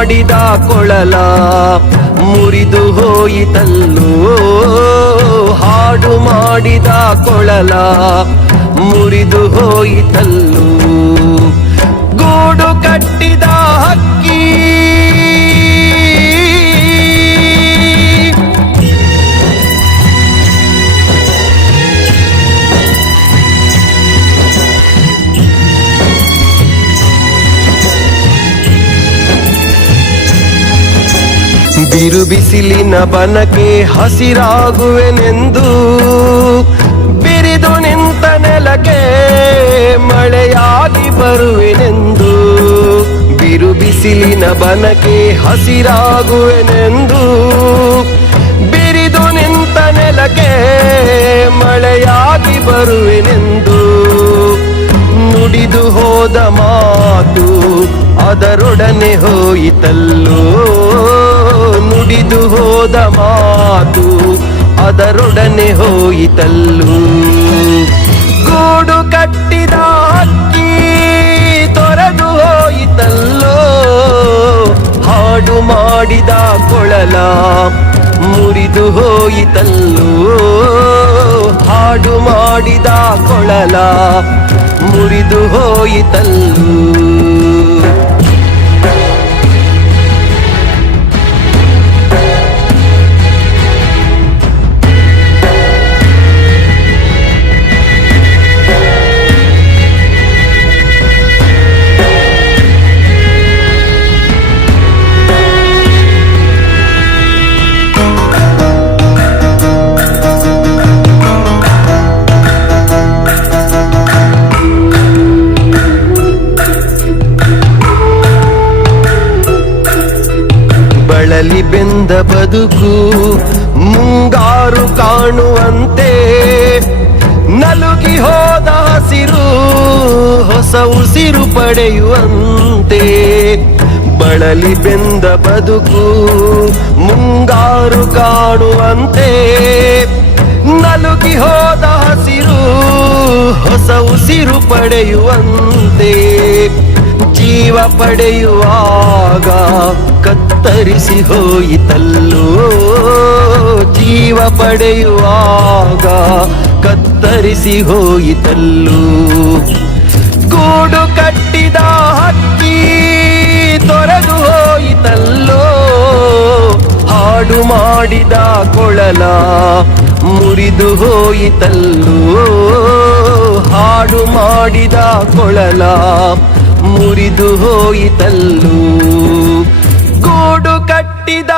ಮಾಡಿದ ಕೊಳಲ ಮುರಿದು ಹೋಯಿತಲ್ಲೋ. ಹಾಡು ಮಾಡಿದ ಕೊಳಲ ಮುರಿದು ಹೋಯಿತಲ್ಲೋ. ಗೂಡು ಕಟ್ಟಿದ ಬಿರು ಬಿಸಿಲಿನ ಬನಕೆ ಹಸಿರಾಗುವೆನೆಂದು ಬಿರಿದು ನಿಂತ ನೆಲಕ್ಕೆ ಮಳೆಯಾಗಿ ಬರುವೆನೆಂದು ಬಿರು ಬಿಸಿಲಿನ ಬನಕೆ ಹಸಿರಾಗುವೆನೆಂದು ಬಿರಿದು ನಿಂತ ನೆಲಕ್ಕೆ ಮಳೆಯಾಗಿ ಬರುವೆನೆಂದು ನುಡಿದು ಹೋದ ಮಾತು ಅದರೊಡನೆ ಹೋಯಿತಲ್ಲೋ? ನುಡಿದು ಹೋದ ಮಾತು ಅದರೊಡನೆ ಹೋಯಿತಲ್ಲೋ. ಗೂಡು ಕಟ್ಟಿದ ಅಕ್ಕಿ ತೊರೆದು ಹೋಯಿತಲ್ಲೋ. ಹಾಡು ಮಾಡಿದ ಕೊಳಲ ಮುರಿದು ಹೋಯಿತಲ್ಲೋ. ಹಾಡು ಮಾಡಿದ ಕೊಳಲ ಮುರಿದು ಹೋಯಿತಲ್ಲೂ. ಬಳಲಿ ಬೆಂದ ಬದುಕು ಮುಂಗಾರು ಕಾಣುವಂತೆ. ನಲುಗಿ ಹೋದ ಹಸಿರು, ಹೊಸ ಉಸಿರು ಪಡೆಯುವಂತೆ. ಬಳಲಿ ಬೆಂದ ಬದುಕು ಮುಂಗಾರು ಕಾಣುವಂತೆ. ನಲುಗಿ ಹೋದ ಹಸಿರು, ಹೊಸ ಉಸಿರು ಪಡೆಯುವಂತೆ. ಜೀವ ಪಡೆಯುವಾಗ ಕತ್ತರಿಸಿ ಹೋಯಿತಲ್ಲೋ. ಜೀವ ಪಡೆಯುವಾಗ ಕತ್ತರಿಸಿ ಹೋಯಿತಲ್ಲೋ. ಗೂಡು ಕಟ್ಟಿದ ಹಕ್ಕಿ ತೊರೆದು ಹೋಯಿತಲ್ಲೋ. ಹಾಡು ಮಾಡಿದ ಕೊಳಲ ಮುರಿದು ಹೋಯಿತಲ್ಲೋ. ಹಾಡು ಮಾಡಿದ ಕೊಳಲ ಮುರಿದು ಹೋಯಿತಲ್ಲೂ. ಗೂಡು ಕಟ್ಟಿದ